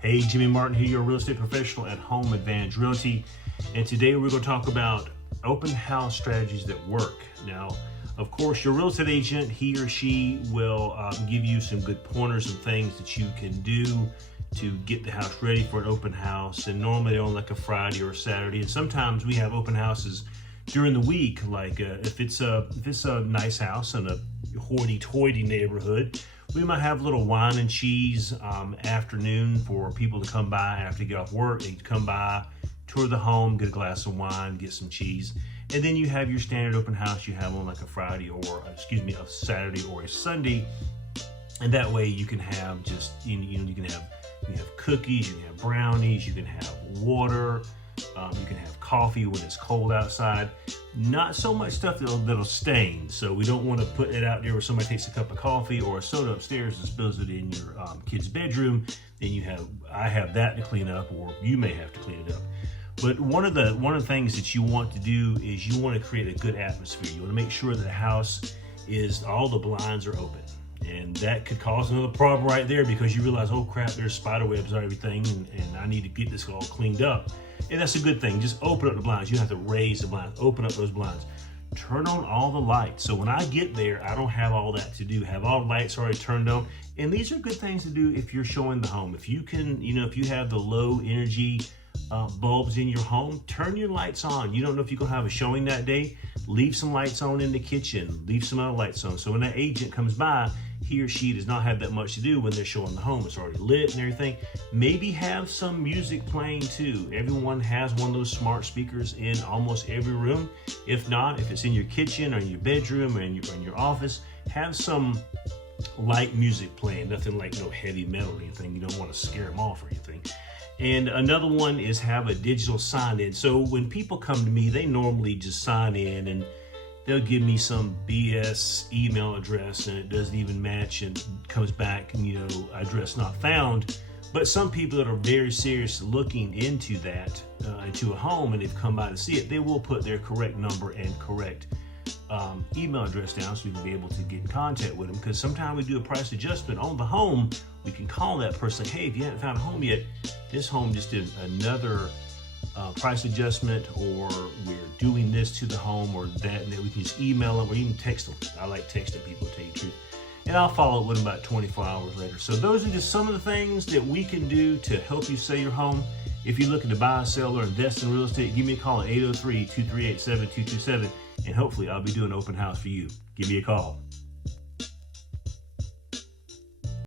Hey, Jimmy Martin here, your real estate professional at Home Advantage Realty. And today we're going to talk about open house strategies that work. Now, of course, your real estate agent, he or she will give you some good pointers and things that you can do to get the house ready for an open house. And normally on like a Friday or a Saturday. And sometimes we have open houses during the week, like if it's a nice house in a hoity-toity neighborhood, we might have a little wine and cheese afternoon for people to come by after they get off work. They come by, tour the home, get a glass of wine, get some cheese, and then you have your standard open house you have on like a Friday or a Saturday or a Sunday, and that way you can have just you can have cookies, you can have brownies, you can have water. You can have coffee when it's cold outside. Not so much stuff that'll stain. So we don't want to put it out there where somebody takes a cup of coffee or a soda upstairs and spills it in your kid's bedroom. Then I have that to clean up, or you may have to clean it up. But one of the things that you want to do is you want to create a good atmosphere. You want to make sure that the house all the blinds are open. And that could cause another problem right there, because you realize, oh crap, there's spider webs on everything, and I need to get this all cleaned up. And that's a good thing. Just open up the blinds. You don't have to raise the blinds. Open up those blinds. Turn on all the lights. So when I get there, I don't have all that to do. Have all the lights already turned on. And these are good things to do if you're showing the home. If you can, if you have the low energy bulbs in your home, turn your lights on. You don't know if you're gonna have a showing that day. Leave some lights on in the kitchen. Leave some other lights on. So when that agent comes by, he or she does not have that much to do when they're showing the home. It's already lit and everything. Maybe have some music playing too. Everyone has one of those smart speakers in almost every room. If not, if it's in your kitchen or in your bedroom or in your office, have some light music playing. Nothing like no heavy metal or anything. You don't want to scare them off or anything. And another one is have a digital sign in. So when people come to me, they normally just sign in and they'll give me some BS email address and it doesn't even match and comes back, address not found. But some people that are very serious looking into that, into a home, and they've come by to see it, they will put their correct number and correct email address down so you can be able to get in contact with them. Because sometimes we do a price adjustment on the home, we can call that person, hey, if you haven't found a home yet, this home just did another price adjustment, or we're doing this to the home, or that, and then we can just email them or even text them. I like texting people, to tell you the truth. And I'll follow up with them about 24 hours later. So those are just some of the things that we can do to help you sell your home. If you're looking to buy, sell, or invest in real estate, give me a call at 803-238-7227, and hopefully I'll be doing an open house for you. Give me a call.